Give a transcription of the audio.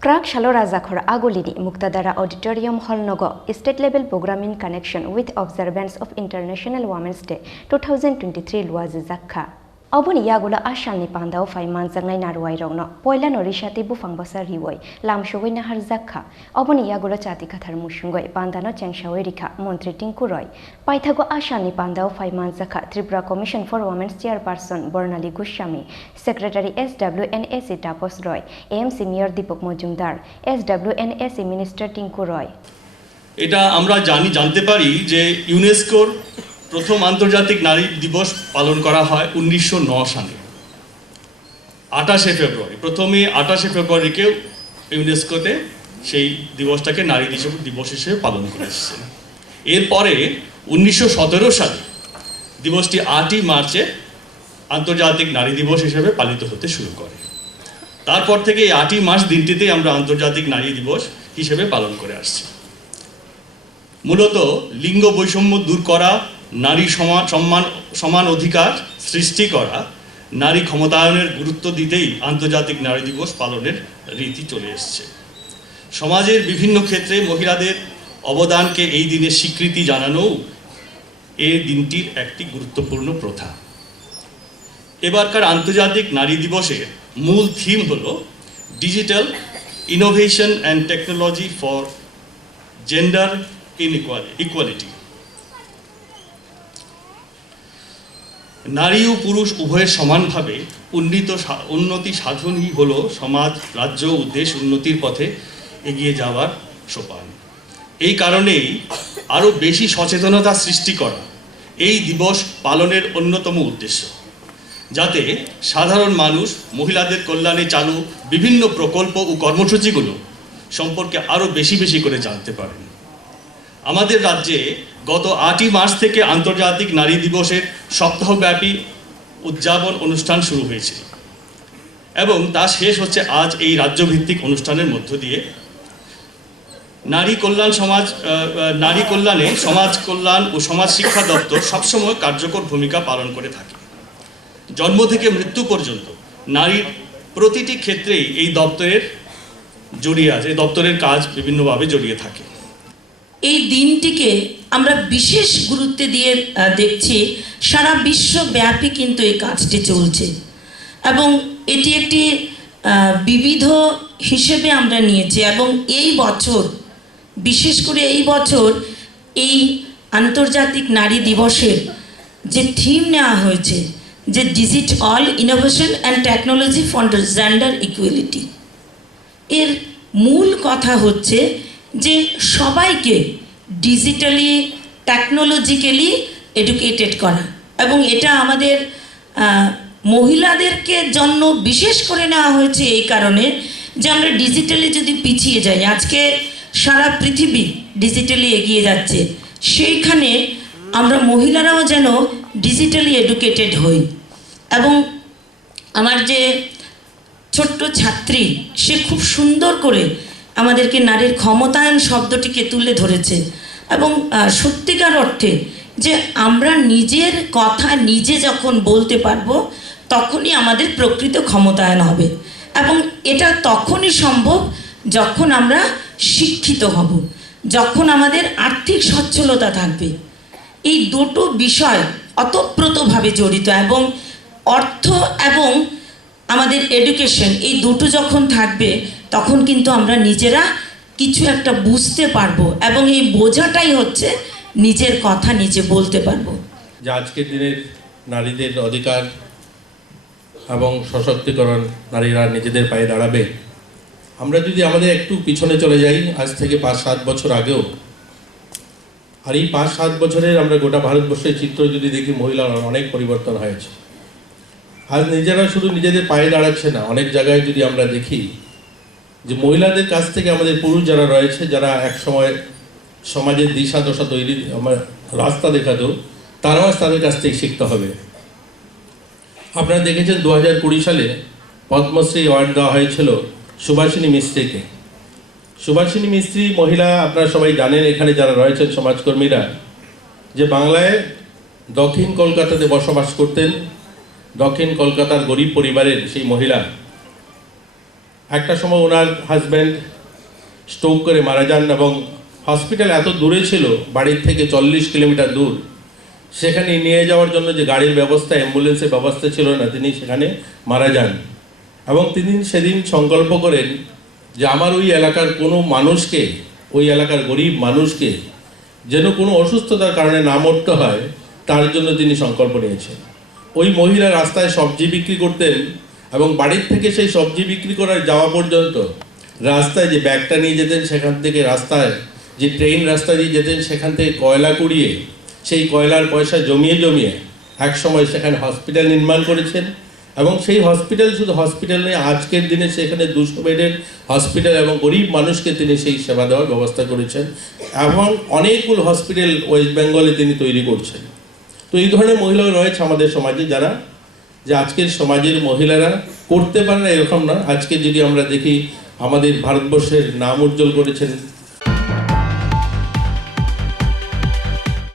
Khorang Luwaijakha Agolini Muktadara Auditorium Hall Nogo State Level Program in connection with Observance of International Women's Day 2023 Luwaijakha. Oboni Yagula Ashalni Pandao 5 months Zangai Narwai Rogno, Poila Norishati Bufambasa Riwoi, Lamshoway Nahar Zakha, Oboni Yagula Chati Kathar Mushungoi, Pandano Chengshawerika, Montri Tinkuroi, Paithago Ashalni Pandao 5 months Zakha, Tripura Commission for Women's Chairperson, Bornali Gushami, Secretary SWNSE Tapos Roy, AMC Mayor Deepak Mojumdar, SWNSE Minister Tinkuroi. এটা আমরা জানতে পারি যে ইউনেস্কোর প্রথম আন্তর্জাতিক নারী দিবস পালন করা হয় 1909 সালে 28 ফেব্রুয়ারি প্রথমে 28 ফেব্রুয়ারিকে ইউনেস্কোতে সেই দিবসটাকে নারী দিবস হিসেবে পালন করে আসছে এরপরে 1917 সালে দিবসটি 8ই মার্চে আন্তর্জাতিক নারী দিবস হিসেবে পালিত হতে শুরু করে তারপর থেকে এই 8ই মার্চ দিনটিতে আমরা আন্তর্জাতিক নারী দিবস হিসেবে পালন করে আসছি মূলত লিঙ্গ বৈষম্য দূর করা নারী সমান অধিকার সৃষ্টি করা নারী ক্ষমতায়নের গুরুত্ব দিতেই আন্তর্জাতিক নারী দিবস পালনের রীতি চলে এসেছে সমাজের বিভিন্ন ক্ষেত্রে মহিলাদের অবদানকে এই দিনে স্বীকৃতি জানানো এই দিনটির একটি গুরুত্বপূর্ণ প্রথা এবারকার আন্তর্জাতিক নারী দিবসের মূল থিম হলো digital innovation and technology for gender equality নারী ও পুরুষ উভয়ের সমানভাবে উন্নতি সাধনই হলো সমাজ রাজ্য ও দেশ উন্নতির পথে এগিয়ে যাওয়ার সোপান এই কারণেই আরও বেশি সচেতনতা সৃষ্টি করা এই দিবস পালনের অন্যতম উদ্দেশ্য যাতে সাধারণ মানুষ মহিলাদের কল্যাণে চালু বিভিন্ন প্রকল্প ও কর্মসূচিগুলো সম্পর্কে আরও বেশি করে জানতে পারেন আমাদের রাজ্যে গত 8ই মার্চ থেকে আন্তর্জাতিক নারী দিবসের সপ্তাহব্যাপী উদযাপন অনুষ্ঠান শুরু হয়েছে এবং তা শেষ হচ্ছে আজ এই রাজ্যভিত্তিক অনুষ্ঠানের মধ্য দিয়ে নারী কল্যাণে সমাজ কল্যাণ ও সমাজ শিক্ষা দপ্তর সবসময় কার্যকর ভূমিকা পালন করে থাকে জন্ম থেকে মৃত্যু পর্যন্ত নারীর প্রতিটি ক্ষেত্রেই এই দপ্তরের জড়িয়ে আছে এই দপ্তরের কাজ বিভিন্নভাবে জড়িয়ে থাকে এই দিনটিকে আমরা বিশেষ গুরুত্ব দিয়ে দেখছি সারা বিশ্বব্যাপী কিন্তু এই কাজটি চলছে এবং এটি একটি বিবিধ হিসেবে আমরা নিয়েছি এবং এই বছর বিশেষ করে এই বছর এই আন্তর্জাতিক নারী দিবসের যে থিম নেওয়া হয়েছে যে digital innovation and technology for gender equality এর মূল কথা হচ্ছে যে সবাইকে ডিজিটালি টেকনোলজিক্যালি এডুকেটেড করা এবং এটা আমাদের মহিলাদেরকে জন্য বিশেষ করে নেওয়া হয়েছে এই কারণে যে আমরা ডিজিটালি যদি পিছিয়ে যাই আজকে সারা পৃথিবী ডিজিটালি এগিয়ে যাচ্ছে সেইখানে আমরা মহিলারাও যেন ডিজিটালি এডুকেটেড হই এবং আমার যে ছোট্ট ছাত্রী সে খুব সুন্দর করে আমাদেরকে নারীর ক্ষমতায়ন শব্দটিকে তুলে ধরেছে এবং সত্যিকার অর্থে যে আমরা নিজের কথা নিজে যখন বলতে পারবো তখনই আমাদের প্রকৃত ক্ষমতায়ন হবে এবং এটা তখনই সম্ভব যখন আমরা শিক্ষিত হব যখন আমাদের আর্থিক সচ্ছলতা থাকবে এই দুটো বিষয় ওতপ্রোতভাবে জড়িত এবং অর্থ এবং আমাদের এডুকেশন এই দুটো যখন থাকবে তখন কিন্তু আমরা নিজেরা কিছু একটা বুঝতে পারবো এবং এই বোঝাটাই হচ্ছে নিজের কথা নিজে বলতে পারবো যে আজকের দিনের নারীদের অধিকার এবং সশক্তিকরণ নারীরা নিজেদের পায়ে দাঁড়াবে আমরা যদি আমাদের একটু পিছনে চলে যাই আজ থেকে 5-7 বছর আগেও আর এই 5-7 বছরের আমরা গোটা ভারতবর্ষের চিত্র যদি দেখি মহিলার অনেক পরিবর্তন হয়েছে আজ নিজেরা শুধু নিজেদের পায়ে দাঁড়াচ্ছে না অনেক জায়গায় যদি আমরা দেখি যে মহিলাদের কাছ থেকে আমাদের পুরুষ যারা রয়েছে যারা এক সময় সমাজের দিশা দশা তৈরি আমার রাস্তা দেখাতো তারাও তাদের কাছ থেকে শিখতে হবে আপনারা দেখেছেন 2020 সালে পদ্মশ্রী অ্যাওয়ার্ড দেওয়া হয়েছিল সুভাষিনী মিস্ত্রিকে সুভাষিনী মিস্ত্রি মহিলা আপনারা সবাই জানেন এখানে যারা রয়েছেন সমাজকর্মীরা যে বাংলায় দক্ষিণ কলকাতাতে বসবাস করতেন দক্ষিণ কলকাতার গরিব পরিবারের সেই মহিলা একটা সময় ওনার হাজব্যান্ড স্ট্রোক করে মারা যান এবং হসপিটাল এত দূরে ছিল, বাড়ির থেকে 40 কিলোমিটার দূর। সেখানে নিয়ে যাওয়ার জন্য যে গাড়ির ব্যবস্থা, অ্যাম্বুলেন্সের ব্যবস্থা ছিল না, তিনি সেখানে মারা যান। এবং তিনি সেদিন সংকল্প করেন যে আমার ওই এলাকার কোনো মানুষকে, ওই এলাকার গরিব মানুষকে যেন কোনো অসুস্থতার কারণে না মরতে হয়, তার জন্য তিনি সংকল্প নিয়েছেন। ওই মহিলা রাস্তায় সবজি বিক্রি করতেন এবং বাড়ির থেকে সেই সবজি বিক্রি করার যাওয়া পর্যন্ত রাস্তায় যে ব্যাগটা নিয়ে যেতেন, সেখান থেকে রাস্তায় যে ট্রেন রাস্তা দিয়ে যেতেন, সেখান থেকে কয়লা কুড়িয়ে সেই কয়লার পয়সা জমিয়ে জমিয়ে এক সময় সেখানে হসপিটাল নির্মাণ করেছেন। এবং সেই হসপিটাল শুধু হসপিটাল নেই, আজকের দিনে সেখানে 200 বেডের হসপিটাল এবং গরিব মানুষকে তিনি সেই সেবা দেওয়ার ব্যবস্থা করেছেন। এবং অনেকগুলো হসপিটাল ওয়েস্ট বেঙ্গলে তিনি তৈরি করছেন। তো এই ধরনের মহিলা রয়েছে আমাদের সমাজে, যারা যে আজকের সমাজের মহিলারা করতে পারে না এরকম না। আজকে যদি আমরা দেখি, আমাদের ভারতবর্ষের নাম উজ্জ্বল করেছেন